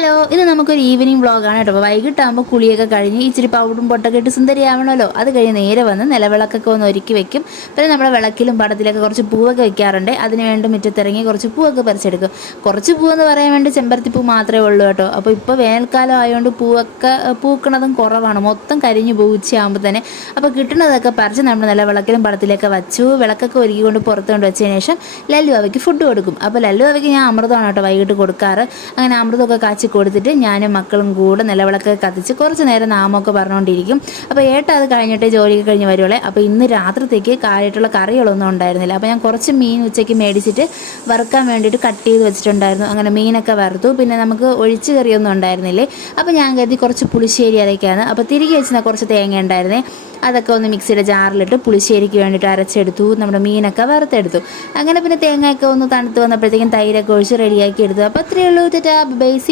Hello, ഇത് നമുക്കൊരു evening വ്ളോഗാണ് കേട്ടോ. അപ്പോൾ വൈകിട്ടാകുമ്പോൾ കുളിയൊക്കെ കഴിഞ്ഞ് ഇച്ചിരി പൗഡറും പൊട്ടൊക്കെ ഇട്ട് സുന്ദരിയാവണമല്ലോ. അത് കഴിഞ്ഞ് നേരെ വന്ന് നിലവിളക്കൊക്കെ ഒന്ന് ഒരുക്കി വെക്കും. പിന്നെ നമ്മുടെ വിളക്കിലും പടത്തിലൊക്കെ കുറച്ച് പൂവൊക്കെ വെക്കാറുണ്ട്. അതിന് വേണ്ടി മുറ്റത്തിറങ്ങി കുറച്ച് പൂവൊക്കെ പറിച്ചെടുക്കും. കുറച്ച് പൂവെന്ന് പറയാൻ വേണ്ടി ചെമ്പരത്തിപ്പൂ മാത്രമേ ഉള്ളൂ കേട്ടോ. അപ്പോൾ ഇപ്പോൾ വേനൽക്കാലം ആയതുകൊണ്ട് പൂവൊക്കെ പൂക്കണതും കുറവാണ്, മൊത്തം കരിഞ്ഞു പോകും ഉച്ചയാകുമ്പോൾ തന്നെ. അപ്പോൾ കിട്ടുന്നതൊക്കെ പറിച്ച് നമ്മുടെ നിലവിളക്കിലും പടത്തിലൊക്കെ വച്ചു. വിളക്കൊക്കെ ഒരുക്കിക്കൊണ്ട് പുറത്ത് കൊണ്ട് വെച്ചതിന് ശേഷം ലല്ലു അവയ്ക്ക് ഫുഡ് കൊടുക്കും. അപ്പോൾ ലല്ലു അവയ്ക്ക് ഞാൻ അമൃതമാണ് കേട്ടോ വൈകിട്ട് കൊടുക്കാറ്. അങ്ങനെ അമൃതമൊക്കെ കാച്ചി കൊടുത്തിട്ട് ഞാനും മക്കളും കൂടെ നിലവിളക്ക് കത്തിച്ച് കുറച്ച് നേരം നാമമൊക്കെ പറഞ്ഞുകൊണ്ടിരിക്കും. അപ്പോൾ അത് കഴിഞ്ഞിട്ട് ജോലിയൊക്കെ കഴിഞ്ഞ് വരുവോളെ. അപ്പോൾ ഇന്ന് രാത്രിത്തേക്ക് കാര്യമായിട്ടുള്ള കറികളൊന്നും ഉണ്ടായിരുന്നില്ല. അപ്പോൾ ഞാൻ കുറച്ച് മീൻ ഉച്ചയ്ക്ക് മേടിച്ചിട്ട് വറുക്കാൻ വേണ്ടിയിട്ട് കട്ട് ചെയ്ത് വെച്ചിട്ടുണ്ടായിരുന്നു. അങ്ങനെ മീനൊക്കെ വറുത്തു. പിന്നെ നമുക്ക് ഒഴിച്ച് കറിയൊന്നും ഉണ്ടായിരുന്നില്ലേ. അപ്പോൾ ഞാൻ കരുതി കുറച്ച് പുളിശ്ശേരി അരയ്ക്കാണ്. അപ്പോൾ തിരികെ വെച്ചിരുന്ന കുറച്ച് തേങ്ങ ഉണ്ടായിരുന്നേ, അതൊക്കെ ഒന്ന് മിക്സിയുടെ ജാറിലിട്ട് പുളിശ്ശേരിക്ക് വേണ്ടിയിട്ട് അരച്ചെടുത്തു. നമ്മുടെ മീനൊക്കെ വറുത്തെടുത്തു. അങ്ങനെ പിന്നെ തേങ്ങയൊക്കെ ഒന്ന് തണുത്ത് വന്നപ്പോഴത്തേക്കും തൈരൊക്കെ ഒഴിച്ച് റെഡിയാക്കി എടുത്തു. അപ്പോൾ അത്രയേ ഉള്ളൂ. ബേസി